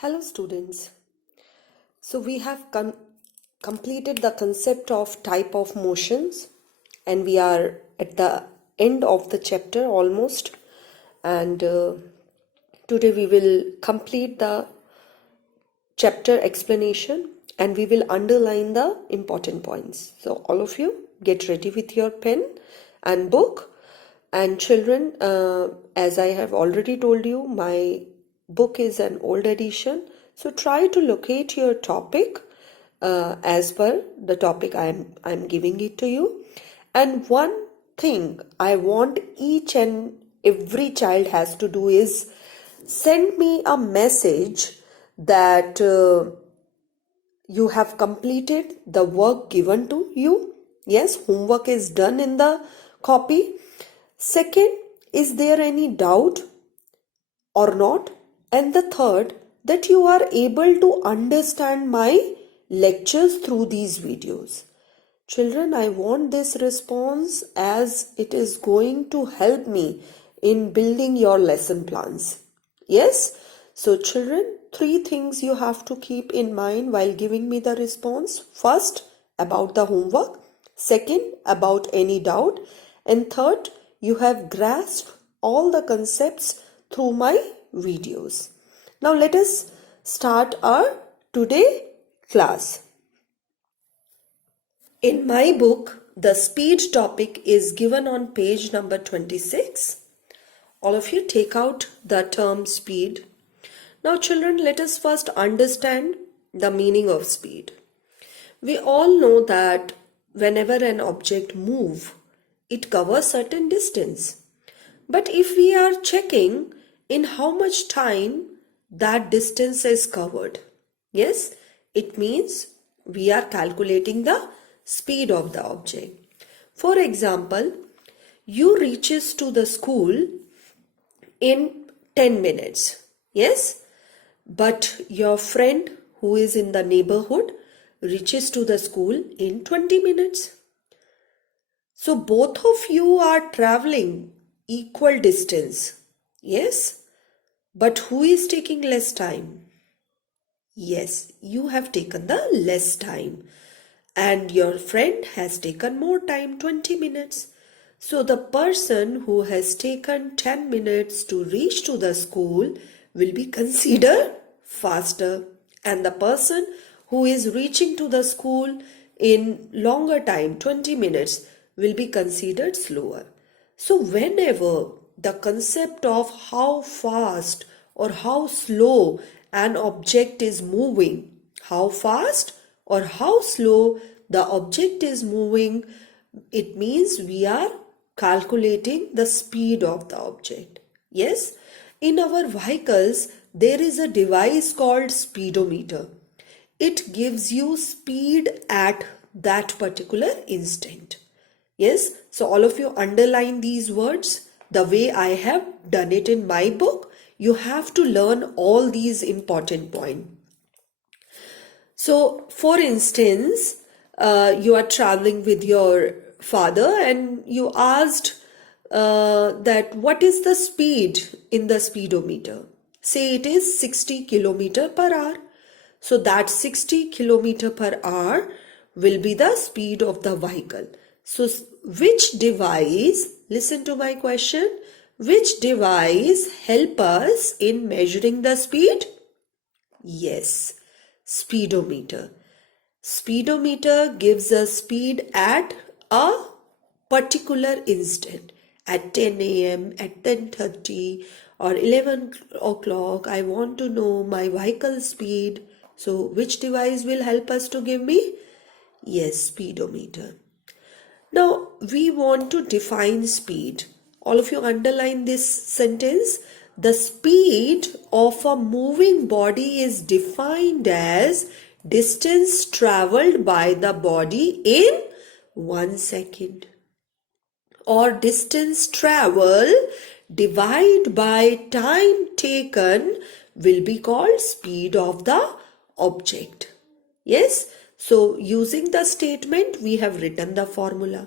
Hello students. So we have completed the concept of type of motions and we are at the end of the chapter almost, and today we will complete the chapter explanation and we will underline the important points. So all of you get ready with your pen and book. And children, as I have already told you, my book is an old edition, so try to locate your topic as per the topic I'm giving it to you. And one thing I want each and every child has to do is send me a message that you have completed the work given to you. Yes, homework is done in the copy. Second, is there any doubt or not? And the third, that you are able to understand my lectures through these videos. Children, I want this response as it is going to help me in building your lesson plans. Yes? So children, 3 things you have to keep in mind while giving me the response. First, about the homework. Second, about any doubt. And third, you have grasped all the concepts through my videos. Now let us start our today class. In my book, the speed topic is given on page number 26. All of you take out the term speed. Now children, let us first understand the meaning of speed. We all know that whenever an object moves, it covers certain distance. But if we are checking in how much time that distance is covered, yes, it means we are calculating the speed of the object. For example, you reaches to the school in 10 minutes, yes, but your friend who is in the neighborhood reaches to the school in 20 minutes. So both of you are traveling equal distance, yes, but who is taking less time? Yes, you have taken the less time and your friend has taken more time, 20 minutes. So the person who has taken 10 minutes to reach to the school will be considered faster, and the person who is reaching to the school in longer time, 20 minutes, will be considered slower. So whenever the concept of how fast or how slow an object is moving, how fast or how slow the object is moving, it means we are calculating the speed of the object. Yes, in our vehicles there is a device called speedometer. It gives you speed at that particular instant. Yes, so all of you underline these words the way I have done it in my book. You have to learn all these important points. So for instance, you are traveling with your father and you asked that what is the speed in the speedometer? Say it is 60 km per hour. So that 60 km per hour will be the speed of the vehicle. So which device, listen to my question, which device help us in measuring the speed? Yes, speedometer. Speedometer gives us speed at a particular instant, at 10 a.m., at 10:30 or 11 o'clock. I want to know my vehicle speed. So which device will help us to give me? Yes, speedometer. Now we want to define speed. All of you underline this sentence. The speed of a moving body is defined as distance traveled by the body in 1 second, or distance travel divided by time taken will be called speed of the object. Yes, so using the statement we have written the formula.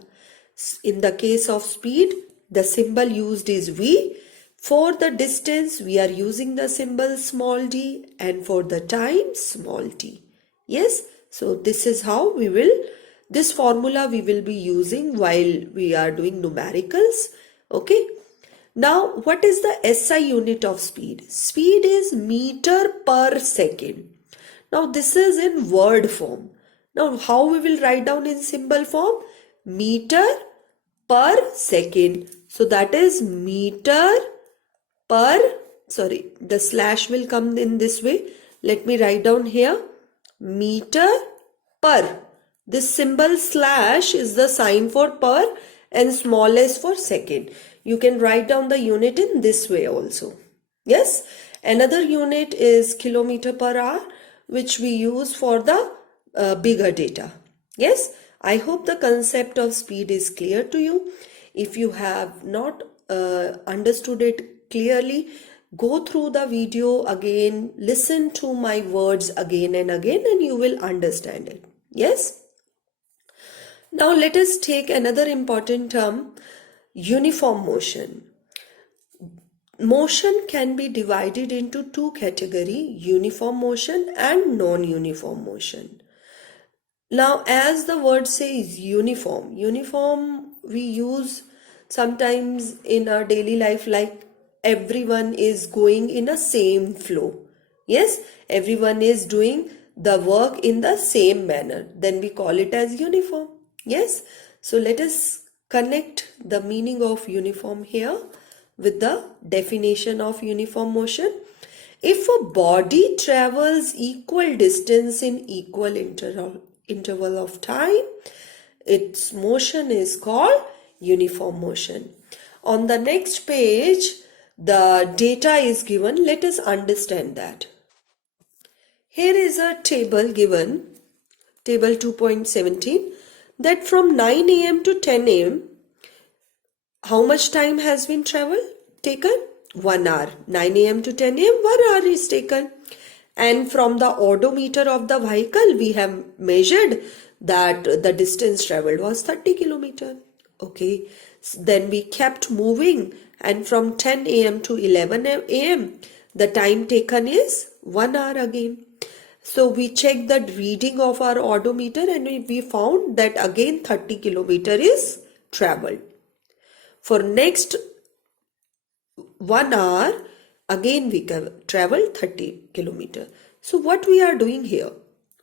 In the case of speed, the symbol used is V. For the distance, we are using the symbol small d, and for the time, small t. Yes, so this is how this formula we will be using while we are doing numericals. Okay. Now, what is the SI unit of speed? Speed is meter per second. Now, this is in word form. Now, how we will write down in symbol form? Meter per second. So, that is meter per, the slash will come in this way. Let me write down here. Meter per. This symbol slash is the sign for per and small s for second. You can write down the unit in this way also. Yes. Another unit is kilometer per hour, which we use for the bigger data. Yes. I hope the concept of speed is clear to you. If you have not understood it clearly, go through the video again, listen to my words again and again, and you will understand it. Yes. Now let us take another important term, uniform motion. Motion can be divided into two categories, uniform motion and non-uniform motion. Now, as the word says, uniform we use sometimes in our daily life, like everyone is going in a same flow. Yes, everyone is doing the work in the same manner. Then we call it as uniform. Yes, so let us connect the meaning of uniform here with the definition of uniform motion. If a body travels equal distance in equal interval of time, its motion is called uniform motion. On the next page, the data is given. Let us understand that. Here is a table given, table 2.17, that from 9 a.m. to 10 a.m., how much time has been taken? 1 hour. 9 a.m. to 10 a.m., 1 hour is taken. And from the odometer of the vehicle, we have measured that the distance traveled was 30 kilometers. Okay. Then we kept moving, and from 10 a.m. to 11 a.m., the time taken is 1 hour again. So we checked the reading of our odometer, and we found that again 30 kilometers is traveled. For next 1 hour, again we travel 30 kilometers. So what we are doing here?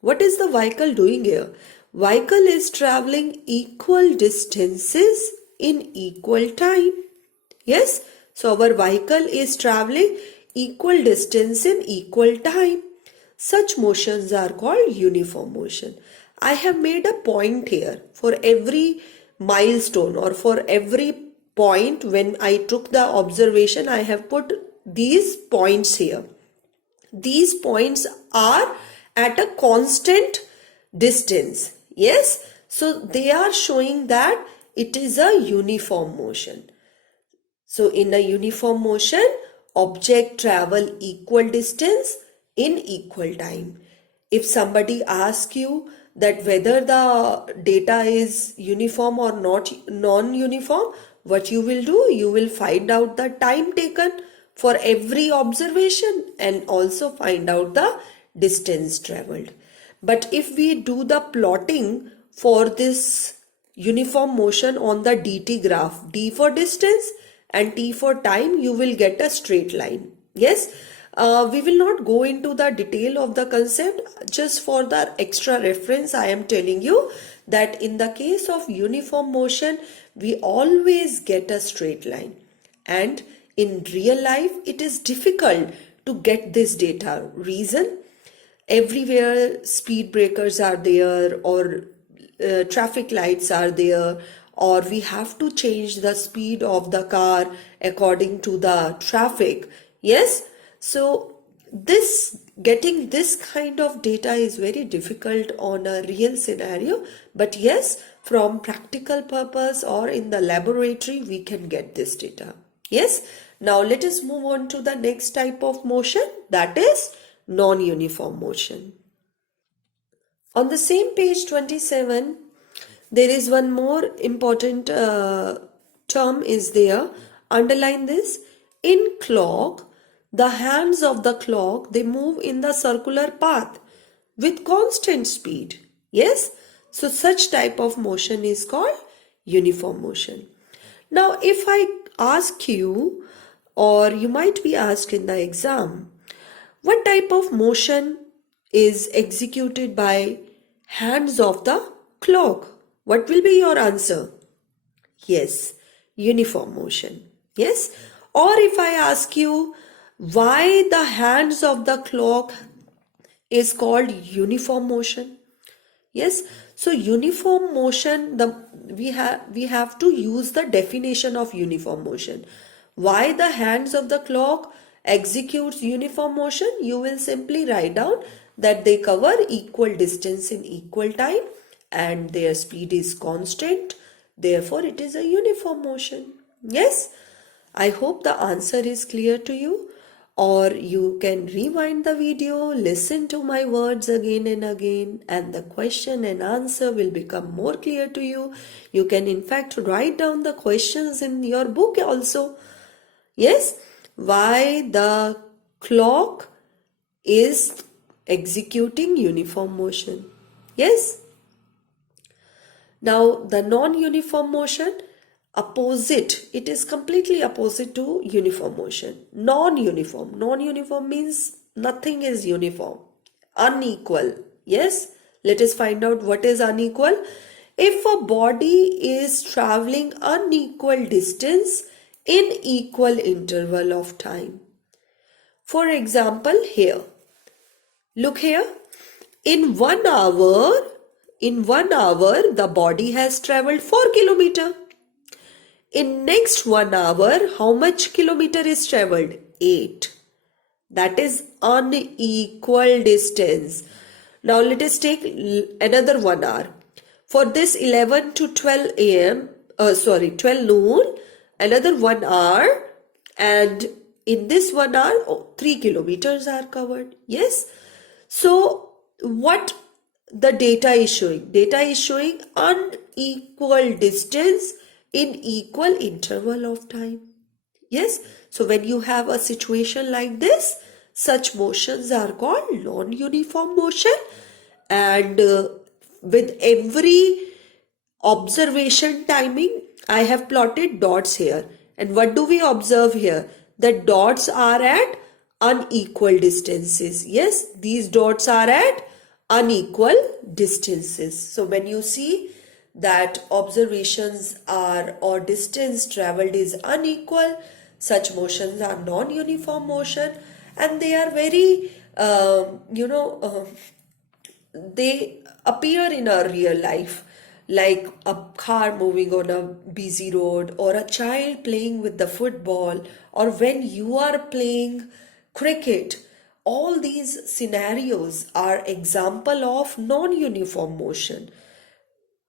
What is the vehicle doing here? Vehicle is traveling equal distances in equal time. Yes, so our vehicle is traveling equal distance in equal time. Such motions are called uniform motion. I have made a point here for every milestone or for every point. When I took the observation, I have put these points here. These points are at a constant distance. Yes, so they are showing that it is a uniform motion. So in a uniform motion, object travel equal distance in equal time. If somebody asks you that whether the data is uniform or not non-uniform, what you will do? You will find out the time taken for every observation and also find out the distance traveled. But if we do the plotting for this uniform motion on the dt graph, d for distance and t for time, you will get a straight line. Yes, we will not go into the detail of the concept. Just for the extra reference, I am telling you that in the case of uniform motion, we always get a straight line. And in real life, it is difficult to get this data. Reason? Everywhere speed breakers are there, or traffic lights are there, or we have to change the speed of the car according to the traffic. Yes, so getting this kind of data is very difficult on a real scenario, but yes, from practical purpose or in the laboratory, we can get this data. Yes, now let us move on to the next type of motion, that is non-uniform motion. On the same page 27, there is one more important term is there. Underline this. In clock, the hands of the clock, they move in the circular path with constant speed. Yes? So such type of motion is called uniform motion. Now, if I ask you, or you might be asked in the exam, what type of motion is executed by hands of the clock? What will be your answer? Yes, uniform motion. Yes? Or if I ask you why the hands of the clock is called uniform motion? Yes, so uniform motion, we have to use the definition of uniform motion. Why the hands of the clock executes uniform motion? You will simply write down that they cover equal distance in equal time and their speed is constant. Therefore, it is a uniform motion. Yes, I hope the answer is clear to you. Or you can rewind the video, listen to my words again and again, and the question and answer will become more clear to you. You can in fact write down the questions in your book also. Yes, why the clock is executing uniform motion. Yes. Now the non-uniform motion, opposite, it is completely opposite to uniform motion. Non-uniform means nothing is uniform, unequal. Yes, let us find out what is unequal. If a body is traveling unequal distance in equal interval of time. For example, here, look here, in 1 hour the body has traveled 4 kilometers. In next 1 hour, how much kilometer is traveled? 8. That is unequal distance. Now let us take another 1 hour. For this 11 to 12 a.m., 12 noon, another 1 hour, and in this 1 hour, 3 kilometers are covered. Yes. So what the data is showing? Data is showing unequal distance in equal interval of time. Yes, so when you have a situation like this, such motions are called non-uniform motion, and with every observation timing, I have plotted dots here. And what do we observe here? The dots are at unequal distances. Yes, these dots are at unequal distances. So when you see that observations are or distance traveled is unequal, such motions are non-uniform motion, and they are very they appear in our real life, like a car moving on a busy road, or a child playing with the football, or when you are playing cricket. All these scenarios are example of non-uniform motion.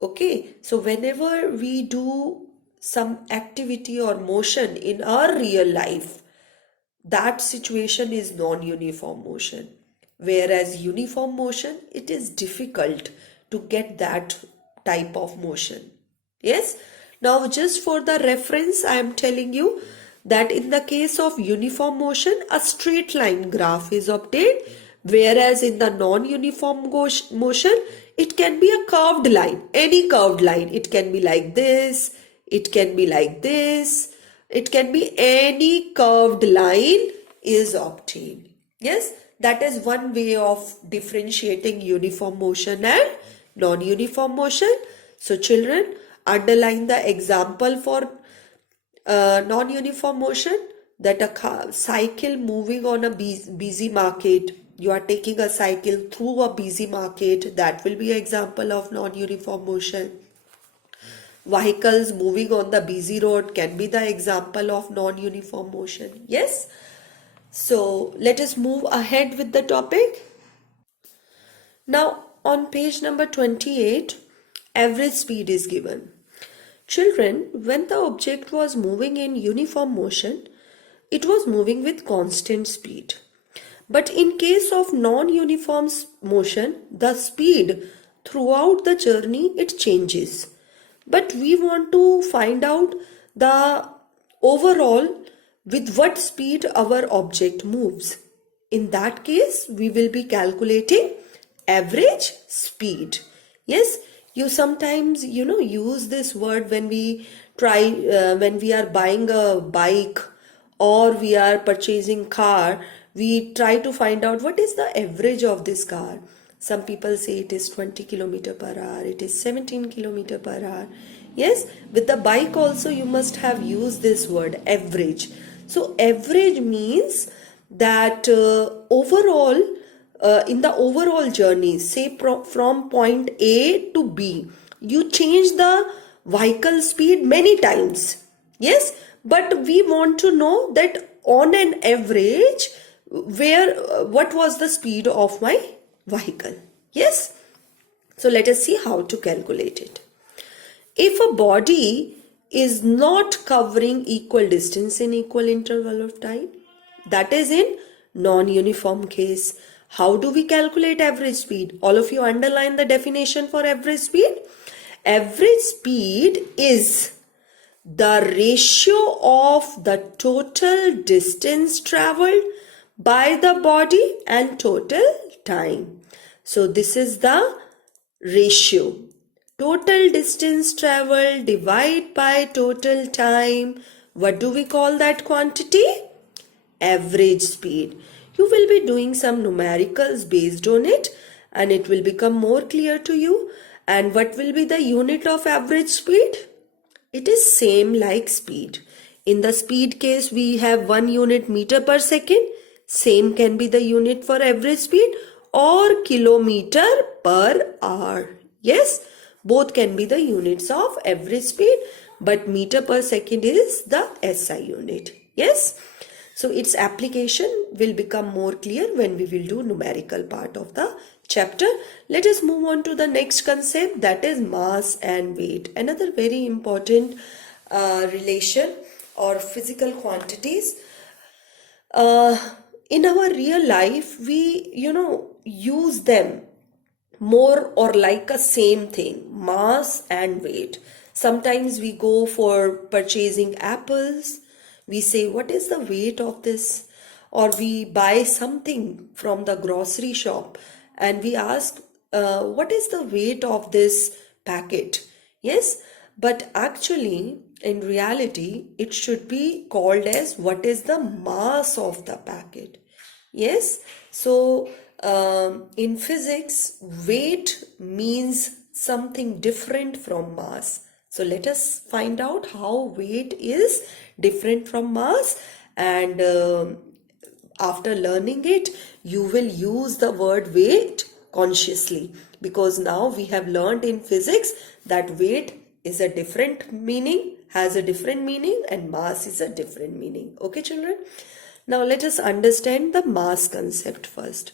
Okay, so whenever we do some activity or motion in our real life, that situation is non-uniform motion. Whereas uniform motion, it is difficult to get that type of motion. Yes. Now just for the reference, I am telling you that in the case of uniform motion, a straight line graph is obtained. Whereas in the non-uniform motion, it can be a curved line, any curved line. It can be like this, it can be like this, it can be any curved line is obtained. Yes, that is one way of differentiating uniform motion and non-uniform motion. So children, underline the example for non-uniform motion, that a cycle moving on a busy market. You are taking a cycle through a busy market. That will be an example of non-uniform motion. Vehicles moving on the busy road can be the example of non-uniform motion. Yes. So let us move ahead with the topic. Now on page number 28, average speed is given. Children, when the object was moving in uniform motion, it was moving with constant speed. But in case of non-uniform motion, the speed throughout the journey, it changes. But we want to find out the overall with what speed our object moves. In that case, we will be calculating average speed. Yes, you sometimes, use this word when we when we are buying a bike or we are purchasing car, we try to find out what is the average of this car. Some people say it is 20 kilometer per hour, it is 17 kilometer per hour. Yes, with the bike also you must have used this word average. So average means that overall, in the overall journey, say from point A to B, you change the vehicle speed many times. Yes, but we want to know that on an average, what was the speed of my vehicle. Yes, so let us see how to calculate it. If a body is not covering equal distance in equal interval of time, that is in non-uniform case, how do we calculate average speed? All of you underline the definition for average speed. Average speed is the ratio of the total distance traveled by the body and total time. So this is the ratio. Total distance traveled divided by total time. What do we call that quantity? Average speed. You will be doing some numericals based on it and it will become more clear to you. And what will be the unit of average speed? It is same like speed. In the speed case, we have 1 unit meter per second. Same can be the unit for average speed or kilometer per hour. Yes, both can be the units of average speed, but meter per second is the SI unit. Yes, so its application will become more clear when we will do numerical part of the chapter. Let us move on to the next concept, that is mass and weight. Another very important relation or physical quantities. In our real life, we use them more or like a same thing, mass and weight. Sometimes we go for purchasing apples, we say what is the weight of this, or we buy something from the grocery shop and we ask what is the weight of this packet. Yes, but actually in reality it should be called as what is the mass of the packet. Yes, so in physics, weight means something different from mass. So let us find out how weight is different from mass, and after learning it, you will use the word weight consciously, because now we have learned in physics that weight is a different meaning, has a different meaning, and mass is a different meaning. Okay, children? Now let us understand the mass concept first.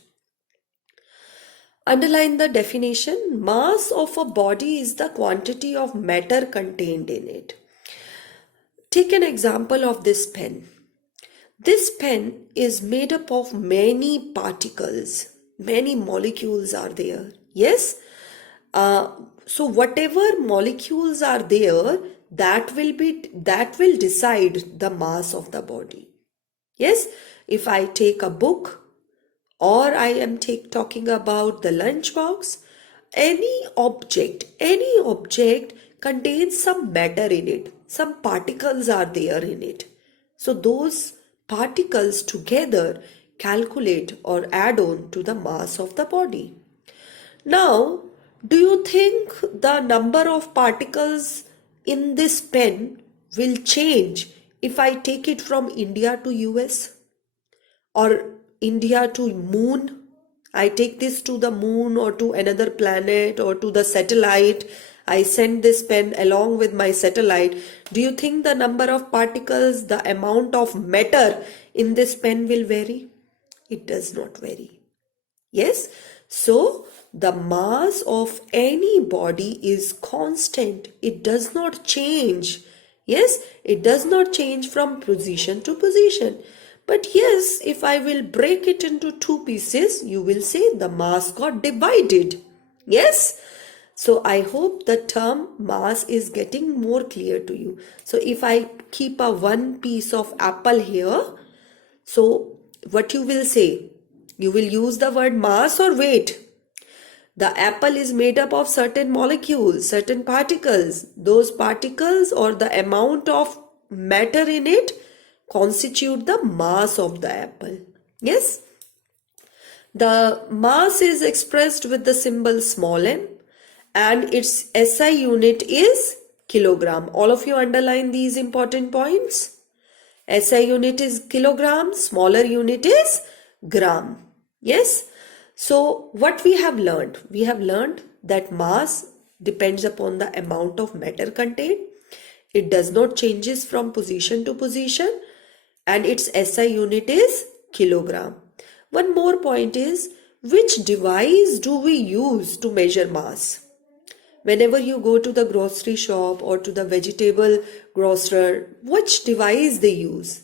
Underline the definition. Mass of a body is the quantity of matter contained in it. Take an example of this pen. This pen is made up of many particles. Many molecules are there. Yes? So whatever molecules are there, that will decide the mass of the body. Yes? If I take a book, or I am talking about the lunchbox, any object contains some matter in it. Some particles are there in it. So those particles together calculate or add on to the mass of the body. Now, do you think the number of particles in this pen will change if I take it from India to US? Or India to moon? I take this to the moon or to another planet or to the satellite. I send this pen along with my satellite. Do you think the number of particles, the amount of matter in this pen will vary? It does not vary. Yes? So the mass of any body is constant. It does not change. Yes? It does not change from position to position. But yes, if I will break it into two pieces, you will say the mass got divided. Yes? So I hope the term mass is getting more clear to you. So if I keep a one piece of apple here, so what you will say? You will use the word mass or weight. The apple is made up of certain molecules, certain particles. Those particles or the amount of matter in it constitute the mass of the apple. Yes? The mass is expressed with the symbol small m and its SI unit is kilogram. All of you underline these important points. SI unit is kilogram, smaller unit is gram. Yes? So what we have learned? We have learned that mass depends upon the amount of matter contained. It does not changes from position to position and its SI unit is kilogram. One more point is, which device do we use to measure mass? Whenever you go to the grocery shop or to the vegetable grocer, which device they use?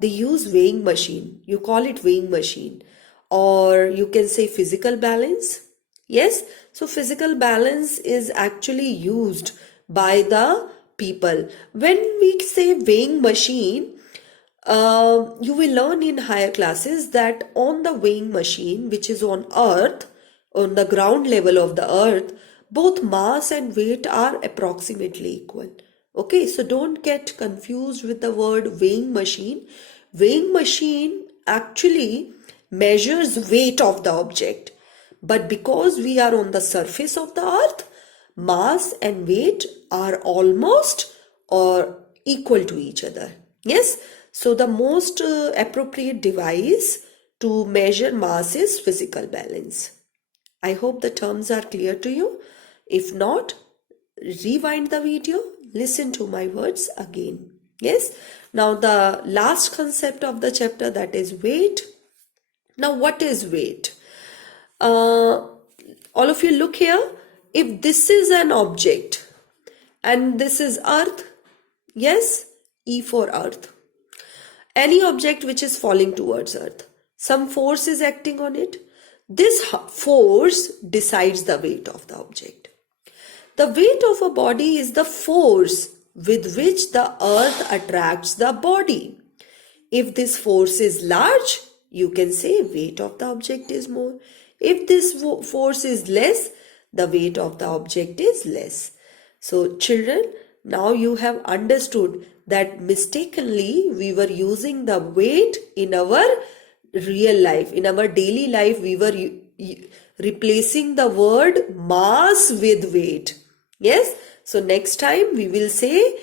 They use weighing machine. You call it weighing machine. Or you can say physical balance. Yes, so physical balance is actually used by the people. When we say weighing machine, you will learn in higher classes that on the weighing machine, which is on earth, on the ground level of the earth, both mass and weight are approximately equal. Okay, so don't get confused with the word weighing machine. Weighing machine actually measures weight of the object. But because we are on the surface of the earth, mass and weight are almost or equal to each other. Yes, so the most appropriate device to measure mass is physical balance. I hope the terms are clear to you. If not, rewind the video, listen to my words again. Yes, now the last concept of the chapter, that is weight. Now what is weight? All of you look here. If this is an object and this is earth, yes, E for earth. Any object which is falling towards earth, some force is acting on it. This force decides the weight of the object. The weight of a body is the force with which the earth attracts the body. If this force is large, you can say weight of the object is more. If this force is less, the weight of the object is less. So children, now you have understood that mistakenly we were using the weight in our real life. In our daily life, we were replacing the word mass with weight. Yes, so next time we will say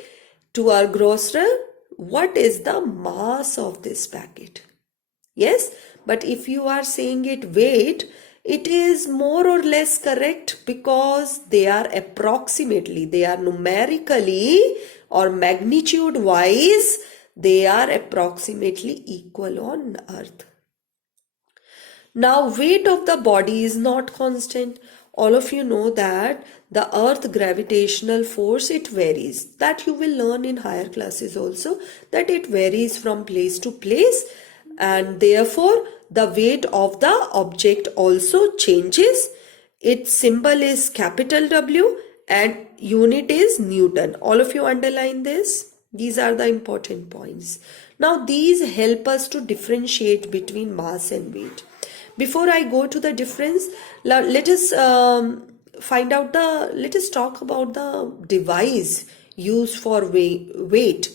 to our grocer, what is the mass of this packet? Yes, but if you are saying it weight, it is more or less correct because they are approximately, they are numerically or magnitude wise, they are approximately equal on earth. Now weight of the body is not constant. All of you know that the earth gravitational force, it varies. That you will learn in higher classes also, that it varies from place to place and therefore the weight of the object also changes. Its symbol is capital W and unit is Newton. All of you underline this. These are the important points. Now these help us to differentiate between mass and weight. Before I go to the difference, let us talk about the device used for weight.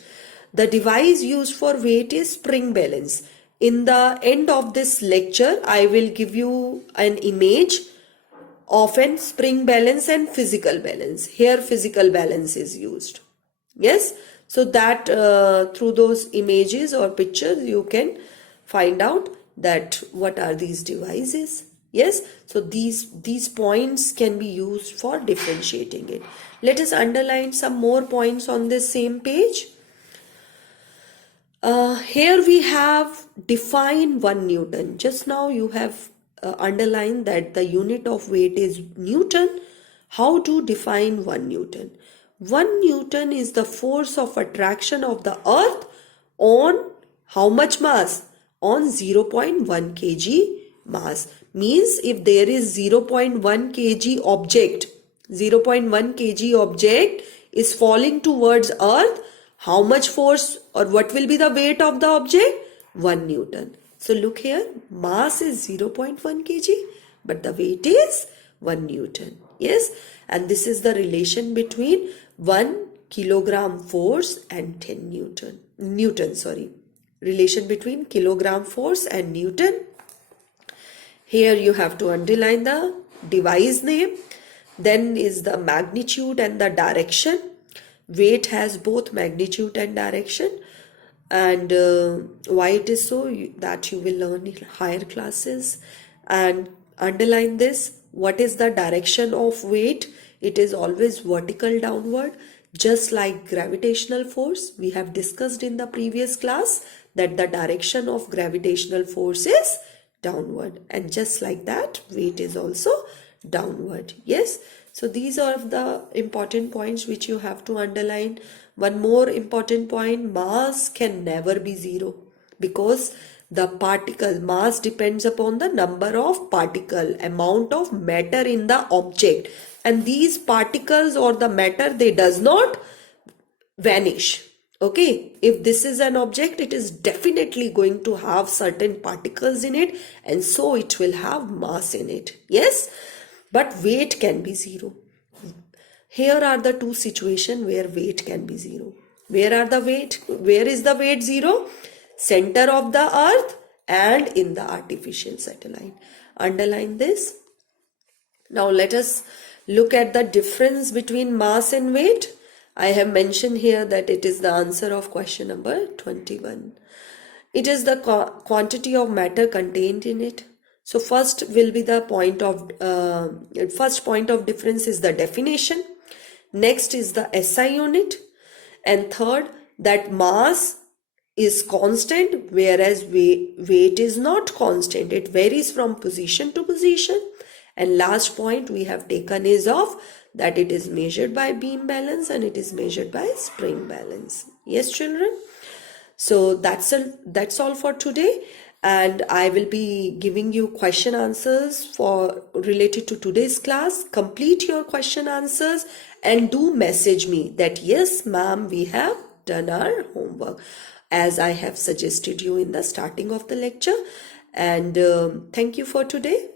The device used for weight is spring balance. In the end of this lecture, I will give you an image of an spring balance and physical balance. Here physical balance is used. Yes, so that through those images or pictures you can find out that what are these devices. Yes, so these points can be used for differentiating it. Let us underline some more points on this same page. Here we have define 1 Newton. Just now you have underlined that the unit of weight is Newton. How to define 1 Newton? 1 Newton is the force of attraction of the earth on how much mass? On 0.1 kg mass. Means if there is 0.1 kg object, 0.1 kg object is falling towards earth. How much force or what will be the weight of the object? 1 Newton. So look here, mass is 0.1 kg, but the weight is 1 Newton. Yes, and this is the relation between 1 kilogram force and 10 Newton, sorry. Relation between kilogram force and Newton. Here you have to underline the device name. Then is the magnitude and the direction. Weight has both magnitude and direction. And why it is so, that you will learn in higher classes. And underline this. What is the direction of weight? It is always vertical downward, just like gravitational force. We have discussed in the previous class that the direction of gravitational force is downward, and just like that weight is also downward. Yes, so these are the important points which you have to underline. One more important point, mass can never be zero, because the particle mass depends upon the number of particle, amount of matter in the object, and these particles or the matter, they does not vanish. Okay, if this is an object, it is definitely going to have certain particles in it, and so it will have mass in it. Yes, but weight can be zero. Here are the two situations where weight can be zero. Where is the weight zero? Center of the earth and in the artificial satellite. Underline this. Now let us look at the difference between mass and weight. I have mentioned here that it is the answer of question number 21. It is the quantity of matter contained in it. So first will be the first point of difference is the definition. Next is the SI unit. And third, that mass is constant, whereas weight is not constant. It varies from position to position. And last point we have taken is of that it is measured by beam balance and it is measured by spring balance. Yes, children. So that's all for today, and I will be giving you question answers for related to today's class. Complete your question answers and do message me that yes ma'am, we have done our homework as I have suggested you in the starting of the lecture. And thank you for today.